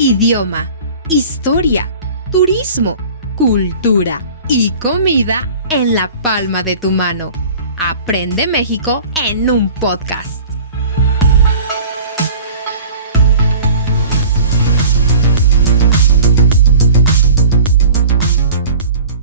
idioma, historia, turismo, cultura y comida en la palma de tu mano. Aprende México en un podcast.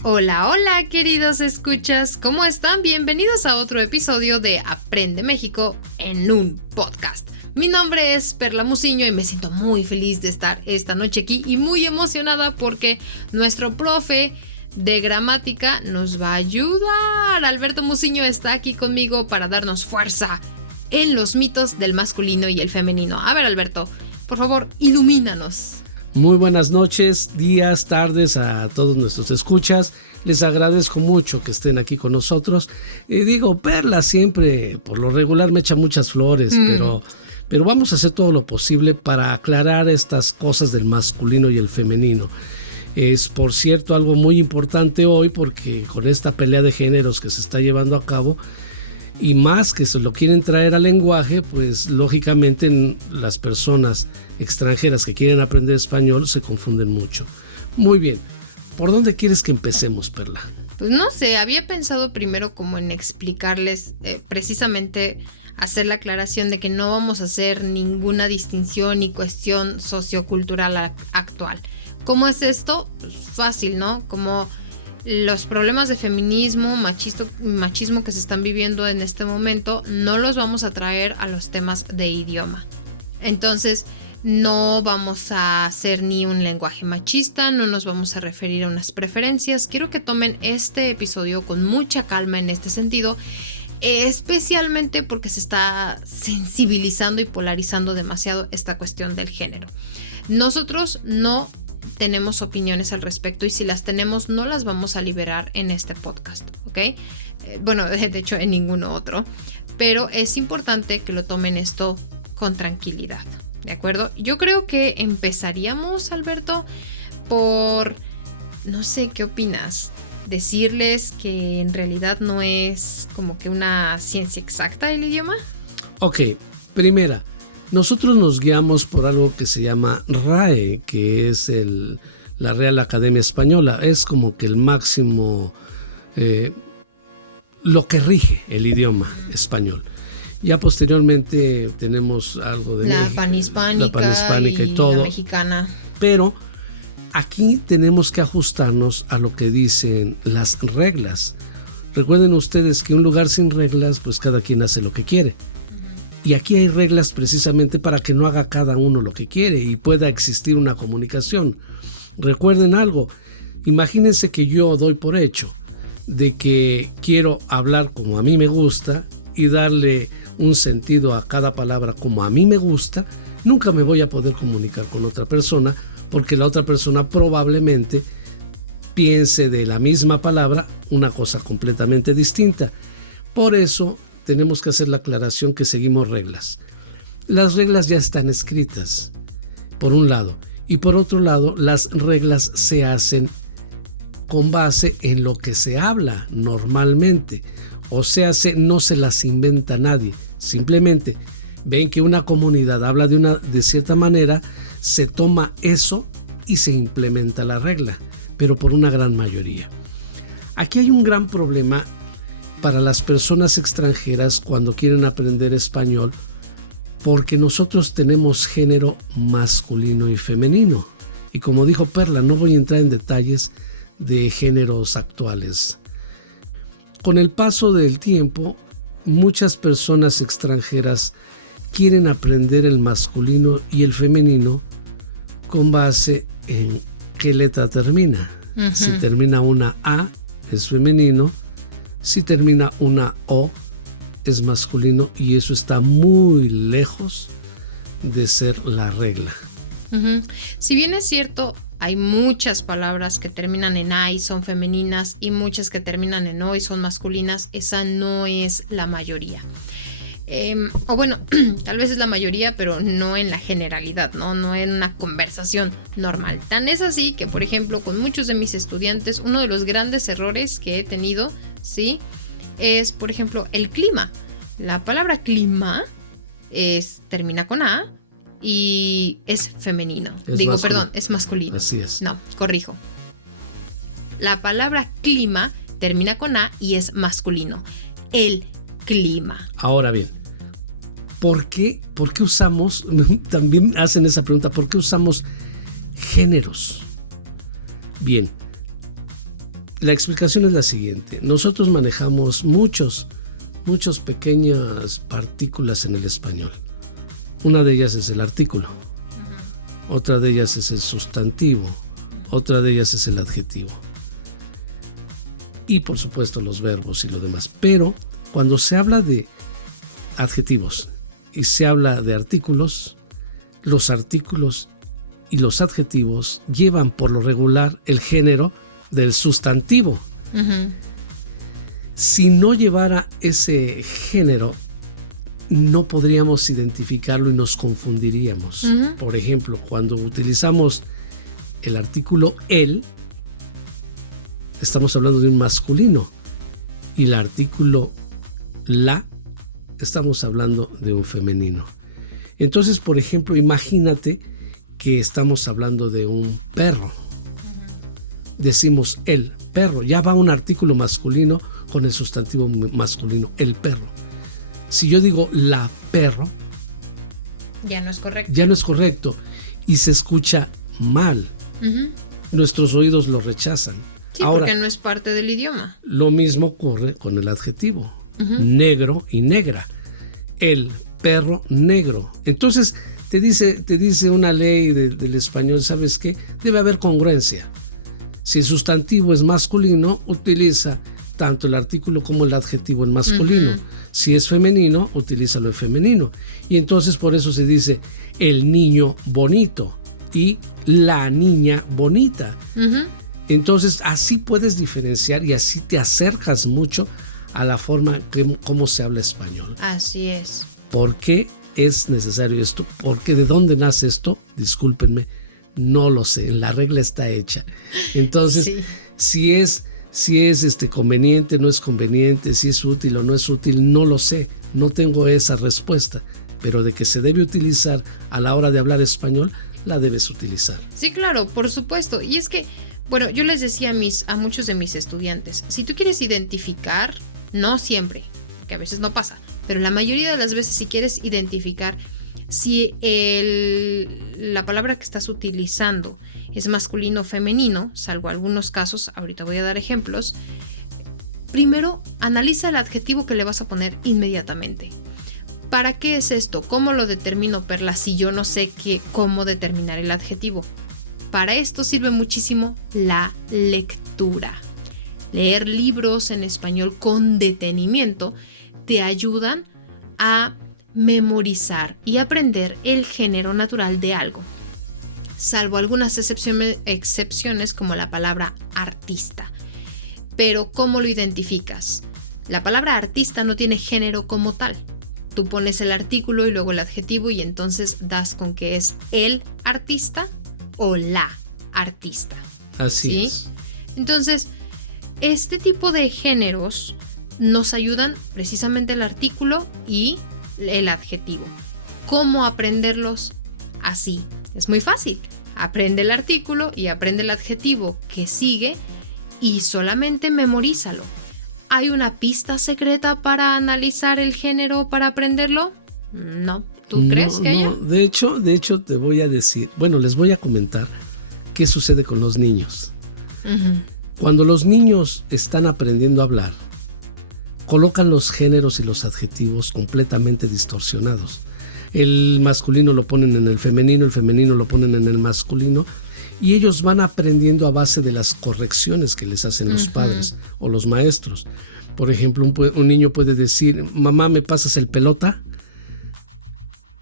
Hola, hola queridos escuchas, ¿cómo están? Bienvenidos a otro episodio de Aprende México en un podcast. Mi nombre es Perla Muciño y me siento muy feliz de estar esta noche aquí y muy emocionada porque nuestro profe de gramática nos va a ayudar. Alberto Muciño está aquí conmigo para darnos fuerza en los mitos del masculino y el femenino. A ver, Alberto, por favor, ilumínanos. Muy buenas noches, días, tardes a todos nuestros escuchas. Les agradezco mucho que estén aquí con nosotros. Perla siempre, por lo regular, me echa muchas flores, pero vamos a hacer todo lo posible para aclarar estas cosas del masculino y el femenino. Es, por cierto, algo muy importante hoy porque con esta pelea de géneros que se está llevando a cabo, y más que se lo quieren traer al lenguaje, pues lógicamente las personas extranjeras que quieren aprender español se confunden mucho. Muy bien, ¿por dónde quieres que empecemos, Perla? Pues no sé, había pensado primero como en explicarles precisamente hacer la aclaración de que no vamos a hacer ninguna distinción ni cuestión sociocultural actual. ¿Cómo es esto? Pues fácil, ¿no? Como los problemas de feminismo, machismo que se están viviendo en este momento, no los vamos a traer a los temas de idioma. Entonces, no vamos a hacer ni un lenguaje machista, no nos vamos a referir a unas preferencias. Quiero que tomen este episodio con mucha calma en este sentido, especialmente porque se está sensibilizando y polarizando demasiado esta cuestión del género. Nosotros no tenemos opiniones al respecto y si las tenemos no las vamos a liberar en este podcast, ¿ok? De hecho en ninguno otro, pero es importante que lo tomen esto con tranquilidad, ¿de acuerdo? Yo creo que empezaríamos, Alberto, por, no sé, ¿qué opinas? Decirles que en realidad no es como que una ciencia exacta el idioma. Ok, primera, nosotros nos guiamos por algo que se llama RAE, que es la Real Academia Española. Es como que el máximo, lo que rige el idioma español. Ya posteriormente tenemos algo de la México, panhispánica y todo, la mexicana. Pero aquí tenemos que ajustarnos a lo que dicen las reglas. Recuerden ustedes que un lugar sin reglas, pues cada quien hace lo que quiere. Y aquí hay reglas precisamente para que no haga cada uno lo que quiere y pueda existir una comunicación. Recuerden algo, imagínense que yo doy por hecho de que quiero hablar como a mí me gusta y darle un sentido a cada palabra como a mí me gusta, nunca me voy a poder comunicar con otra persona porque la otra persona probablemente piense de la misma palabra una cosa completamente distinta. Por eso tenemos que hacer la aclaración que seguimos reglas. Las reglas ya están escritas, por un lado, y por otro lado, las reglas se hacen con base en lo que se habla normalmente. O sea, no se las inventa nadie. Simplemente ven que una comunidad habla de cierta manera, se toma eso y se implementa la regla, pero por una gran mayoría. Aquí hay un gran problema para las personas extranjeras cuando quieren aprender español, porque nosotros tenemos género masculino y femenino. Y como dijo Perla, no voy a entrar en detalles de géneros actuales. Con el paso del tiempo, muchas personas extranjeras quieren aprender el masculino y el femenino con base en qué letra termina. Uh-huh. Si termina una A, es femenino. Si termina una O, es masculino, y eso está muy lejos de ser la regla. Uh-huh. Si bien es cierto, hay muchas palabras que terminan en A y son femeninas y muchas que terminan en O y son masculinas, esa no es la mayoría. Tal vez es la mayoría, pero no en la generalidad, no en una conversación normal. Tan es así que, por ejemplo, con muchos de mis estudiantes, uno de los grandes errores que he tenido, ¿sí?, es, por ejemplo, el clima. La palabra clima termina con A, y es femenino. Es masculino. Así es. No, corrijo. La palabra clima termina con A y es masculino. El clima. Ahora bien, ¿por qué usamos, también hacen esa pregunta, ¿por qué usamos géneros? Bien, la explicación es la siguiente. Nosotros manejamos muchas pequeñas partículas en el español. Una de ellas es el artículo, otra de ellas es el sustantivo, otra de ellas es el adjetivo. Y por supuesto los verbos y lo demás. Pero cuando se habla de adjetivos y se habla de artículos, los artículos y los adjetivos llevan por lo regular el género del sustantivo. Uh-huh. Si no llevara ese género, no podríamos identificarlo y nos confundiríamos. Uh-huh. Por ejemplo, cuando utilizamos el artículo el, estamos hablando de un masculino, y el artículo la, estamos hablando de un femenino. Entonces, por ejemplo, imagínate que estamos hablando de un perro. Decimos el perro, ya va un artículo masculino con el sustantivo masculino, el perro. Si yo digo la perro, ya no es correcto. Ya no es correcto y se escucha mal. Uh-huh. Nuestros oídos lo rechazan. Sí, ahora, porque no es parte del idioma. Lo mismo ocurre con el adjetivo. Uh-huh. Negro y negra. El perro negro. Entonces te dice una ley del español, ¿sabes qué? Debe haber congruencia. Si el sustantivo es masculino, utiliza tanto el artículo como el adjetivo en masculino. Uh-huh. Si es femenino, utilízalo en femenino. Y entonces por eso se dice el niño bonito y la niña bonita. Uh-huh. Entonces así puedes diferenciar y así te acercas mucho a la forma como se habla español. Así es. ¿Por qué es necesario esto? ¿Por qué? ¿De dónde nace esto? Discúlpenme, no lo sé. La regla está hecha. Entonces, sí. si es conveniente, no es conveniente, si es útil o no es útil, no lo sé. No tengo esa respuesta. Pero de que se debe utilizar a la hora de hablar español, la debes utilizar. Sí, claro, por supuesto. Y es que, bueno, yo les decía a muchos de mis estudiantes, si tú quieres identificar, no siempre, que a veces no pasa, pero la mayoría de las veces si quieres identificar si la palabra que estás utilizando es masculino o femenino, salvo algunos casos, ahorita voy a dar ejemplos, primero analiza el adjetivo que le vas a poner inmediatamente. ¿Para qué es esto? ¿Cómo lo determino, Perla, si yo no sé cómo determinar el adjetivo? Para esto sirve muchísimo la lectura. Leer libros en español con detenimiento te ayudan a memorizar y aprender el género natural de algo, salvo algunas excepciones como la palabra artista. Pero ¿cómo lo identificas? La palabra artista no tiene género como tal. Tú pones el artículo y luego el adjetivo y entonces das con que es el artista o la artista. Así es. Entonces, este tipo de géneros nos ayudan precisamente el artículo y el adjetivo. ¿Cómo aprenderlos? Así. Es muy fácil. Aprende el artículo y aprende el adjetivo que sigue y solamente memorízalo. ¿Hay una pista secreta para analizar el género, para aprenderlo? No. ¿Tú crees que haya? No. De hecho, te voy a decir, les voy a comentar qué sucede con los niños. Uh-huh. Cuando los niños están aprendiendo a hablar, colocan los géneros y los adjetivos completamente distorsionados. El masculino lo ponen en el femenino lo ponen en el masculino, y ellos van aprendiendo a base de las correcciones que les hacen los padres o los maestros. Por ejemplo, un niño puede decir, mamá, ¿me pasas el pelota?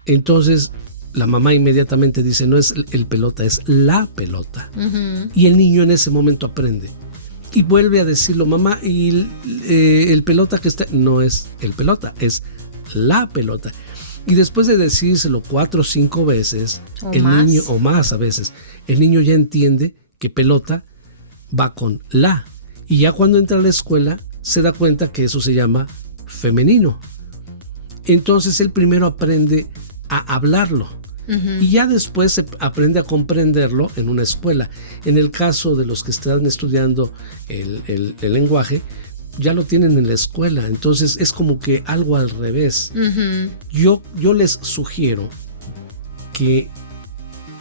Entonces la mamá inmediatamente dice, no es el pelota, es la pelota. Uh-huh. Y el niño en ese momento aprende. Y vuelve a decirlo, mamá, y el pelota que está, no es el pelota, es la pelota. Y después de decírselo 4 o 5 veces, niño, o más a veces, el niño ya entiende que pelota va con la. Y ya cuando entra a la escuela, se da cuenta que eso se llama femenino. Entonces él primero aprende a hablarlo. Y ya después se aprende a comprenderlo en una escuela. En el caso de los que están estudiando el lenguaje, ya lo tienen en la escuela, entonces es como que algo al revés. Yo les sugiero que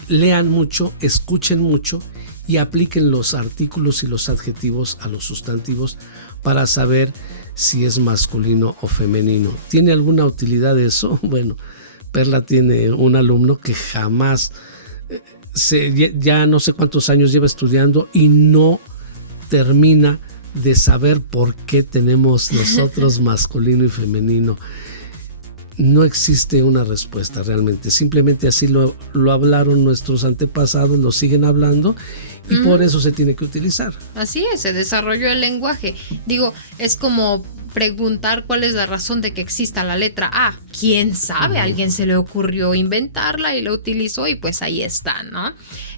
lean mucho, escuchen mucho y apliquen los artículos y los adjetivos a los sustantivos para saber si es masculino o femenino. ¿Tiene alguna utilidad eso? Bueno, Perla tiene un alumno que jamás, ya no sé cuántos años lleva estudiando y no termina de saber por qué tenemos nosotros masculino y femenino. No existe una respuesta realmente, simplemente así lo hablaron nuestros antepasados, lo siguen hablando y por eso se tiene que utilizar. Así es, se desarrolló el lenguaje. Digo, es como preguntar cuál es la razón de que exista la letra A. ¿Quién sabe? Alguien se le ocurrió inventarla y la utilizó y pues ahí está, ¿no?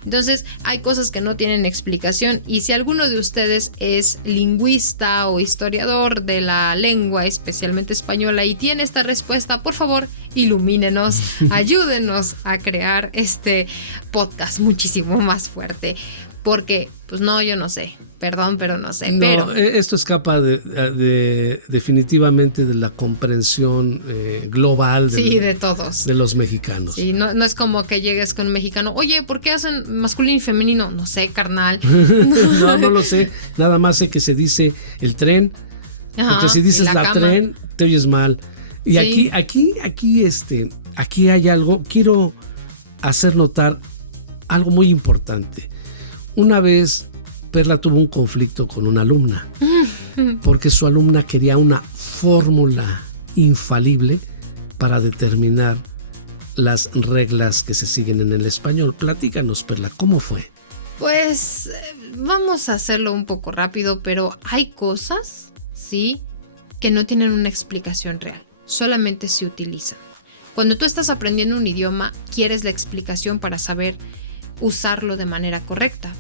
Entonces hay cosas que no tienen explicación y si alguno de ustedes es lingüista o historiador de la lengua, especialmente española, y tiene esta respuesta, por favor, ilumínenos, ayúdenos a crear este podcast muchísimo más fuerte. Porque, pues no, yo no sé. Perdón, pero no sé. No, esto escapa definitivamente de la comprensión global de todos. De los mexicanos. Sí, no es como que llegues con un mexicano, oye, ¿por qué hacen masculino y femenino? No sé, carnal. no lo sé. Nada más sé que se dice el tren. Porque si dices la tren, te oyes mal. Y sí. aquí hay algo. Quiero hacer notar algo muy importante. Una vez Perla tuvo un conflicto con una alumna porque su alumna quería una fórmula infalible para determinar las reglas que se siguen en el español. Platícanos, Perla, ¿cómo fue? Pues vamos a hacerlo un poco rápido, pero hay cosas, sí, que no tienen una explicación real, solamente se utilizan. Cuando tú estás aprendiendo un idioma, quieres la explicación para saber usarlo de manera correcta.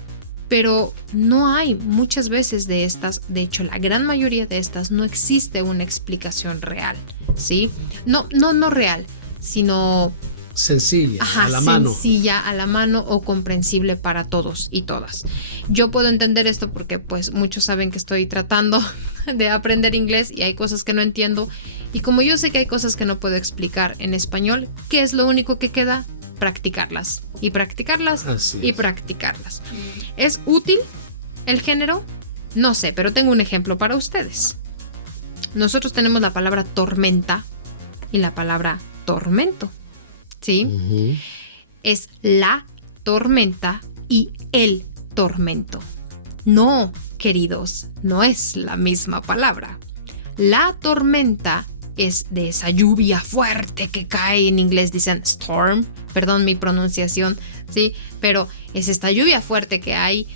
Pero no hay muchas veces de estas, de hecho la gran mayoría de estas no existe una explicación real, ¿sí? No real, sino sencilla, a la mano. Sencilla, a la mano o comprensible para todos y todas. Yo puedo entender esto porque pues muchos saben que estoy tratando de aprender inglés y hay cosas que no entiendo. Y como yo sé que hay cosas que no puedo explicar en español, ¿qué es lo único que queda? Practicarlas y practicarlas y practicarlas. ¿Es útil el género? No sé, pero tengo un ejemplo para ustedes. Nosotros tenemos la palabra tormenta y la palabra tormento, ¿sí? Es la tormenta y el tormento. No, queridos, no es la misma palabra. La tormenta es de esa lluvia fuerte que cae, en inglés dicen storm, perdón mi pronunciación, sí, pero es esta lluvia fuerte que hay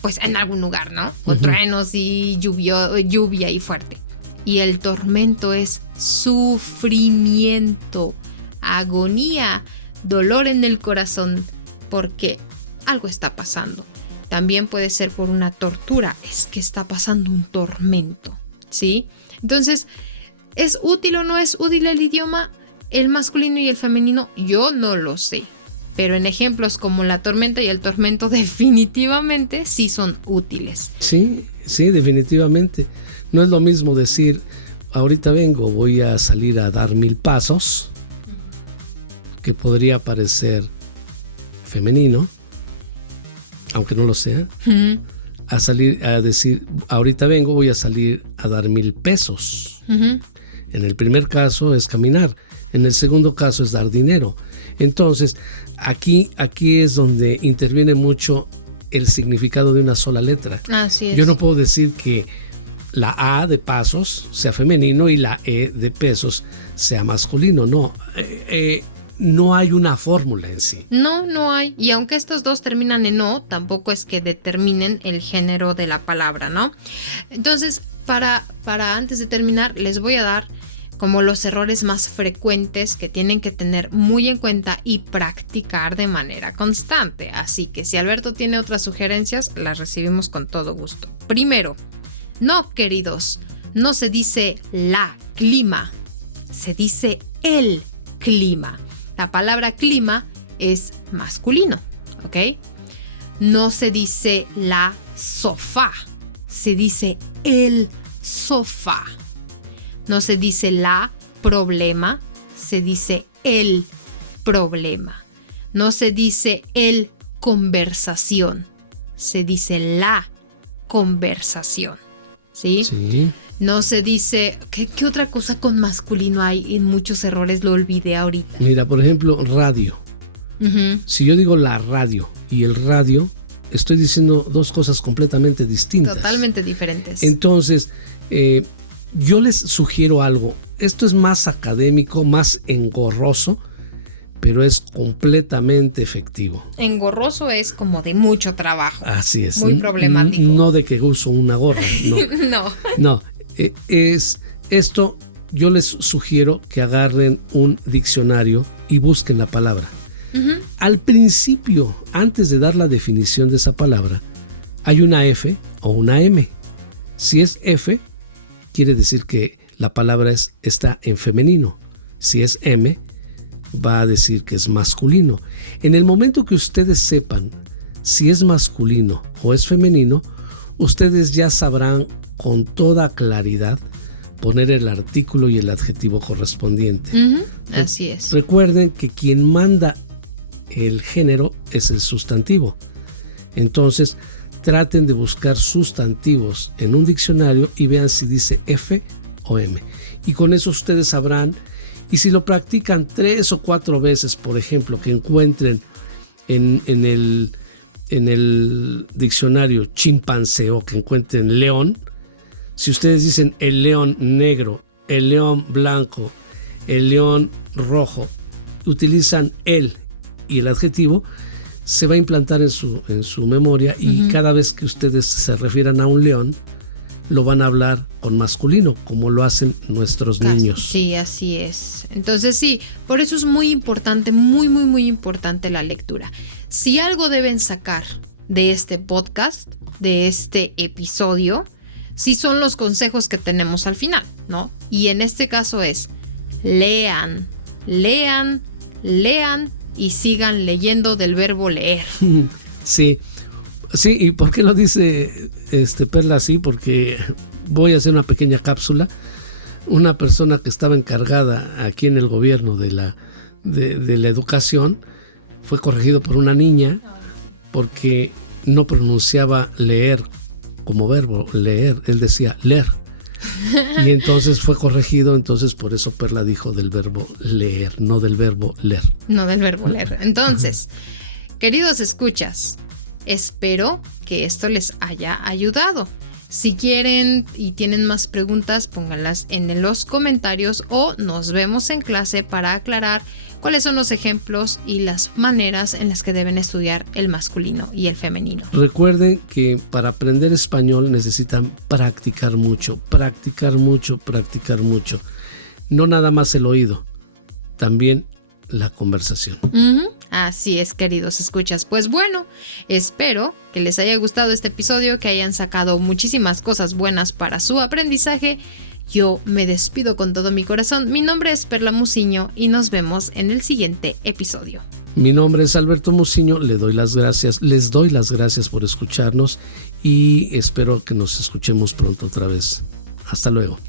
pues en algún lugar, ¿no? Con truenos y lluvia y fuerte. Y el tormento es sufrimiento, agonía, dolor en el corazón, porque algo está pasando. También puede ser por una tortura, es que está pasando un tormento, ¿sí? Entonces, ¿es útil o no es útil el idioma? El masculino y el femenino, yo no lo sé. Pero en ejemplos como la tormenta y el tormento definitivamente sí son útiles. Sí, definitivamente. No es lo mismo decir, ahorita vengo, voy a salir a dar 1000 pasos, que podría parecer femenino, aunque no lo sea. A salir a decir, ahorita vengo, voy a salir a dar 1000 pesos. En el primer caso es caminar, en el segundo caso es dar dinero. Entonces, aquí es donde interviene mucho el significado de una sola letra. Así es. Yo no puedo decir que la A de pasos sea femenino y la E de pesos sea masculino. No, no hay una fórmula en sí. No hay. Y aunque estos dos terminan en O, tampoco es que determinen el género de la palabra, ¿no? Entonces, para antes de terminar, les voy a dar como los errores más frecuentes que tienen que tener muy en cuenta y practicar de manera constante. Así que si Alberto tiene otras sugerencias, las recibimos con todo gusto. Primero, no, queridos, no se dice la clima, se dice el clima. La palabra clima es masculino, ¿ok? No se dice la sofá, se dice el sofá. No se dice la problema, se dice el problema. No se dice el conversación, se dice la conversación. ¿Sí? Sí. No se dice... ¿Qué otra cosa con masculino hay? En muchos errores lo olvidé ahorita. Mira, por ejemplo, radio. Si yo digo la radio y el radio, estoy diciendo dos cosas completamente distintas. Totalmente diferentes. Entonces, yo les sugiero algo. Esto es más académico, más engorroso, pero es completamente efectivo. Engorroso es como de mucho trabajo. Así es. Muy problemático. No de que uso una gorra. No. No. Esto yo les sugiero que agarren un diccionario y busquen la palabra. Al principio, antes de dar la definición de esa palabra, hay una F o una M. Si es F, quiere decir que la palabra está en femenino. Si es M, va a decir que es masculino. En el momento que ustedes sepan si es masculino o es femenino, ustedes ya sabrán con toda claridad poner el artículo y el adjetivo correspondiente. Así es. Recuerden que quien manda el género es el sustantivo. Entonces, traten de buscar sustantivos en un diccionario y vean si dice F o M. Y con eso ustedes sabrán. Y si lo practican 3 o 4 veces, por ejemplo, que encuentren en el diccionario chimpancé o que encuentren león, si ustedes dicen el león negro, el león blanco, el león rojo, utilizan el y el adjetivo, se va a implantar en su memoria y cada vez que ustedes se refieran a un león, lo van a hablar con masculino, como lo hacen nuestros niños. Sí, así es. Entonces sí, por eso es muy importante, muy importante la lectura. Si algo deben sacar de este podcast, de este episodio, sí son los consejos que tenemos al final, ¿no? Y en este caso es lean y sigan leyendo del verbo leer. Sí, ¿y por qué lo dice Perla así? Porque voy a hacer una pequeña cápsula. Una persona que estaba encargada aquí en el gobierno de la educación fue corregido por una niña porque no pronunciaba leer como verbo, leer. Él decía leer. Y entonces fue corregido, entonces por eso Perla dijo del verbo leer, no del verbo leer. No del verbo leer. Entonces, queridos escuchas, espero que esto les haya ayudado. Si quieren y tienen más preguntas, pónganlas en los comentarios o nos vemos en clase para aclarar cuáles son los ejemplos y las maneras en las que deben estudiar el masculino y el femenino. Recuerden que para aprender español necesitan practicar mucho. No nada más el oído, también la conversación. Así es, queridos escuchas. Pues bueno, espero que les haya gustado este episodio, que hayan sacado muchísimas cosas buenas para su aprendizaje. Yo me despido con todo mi corazón. Mi nombre es Perla Muciño y nos vemos en el siguiente episodio. Mi nombre es Alberto Muciño, les doy las gracias por escucharnos y espero que nos escuchemos pronto otra vez. Hasta luego.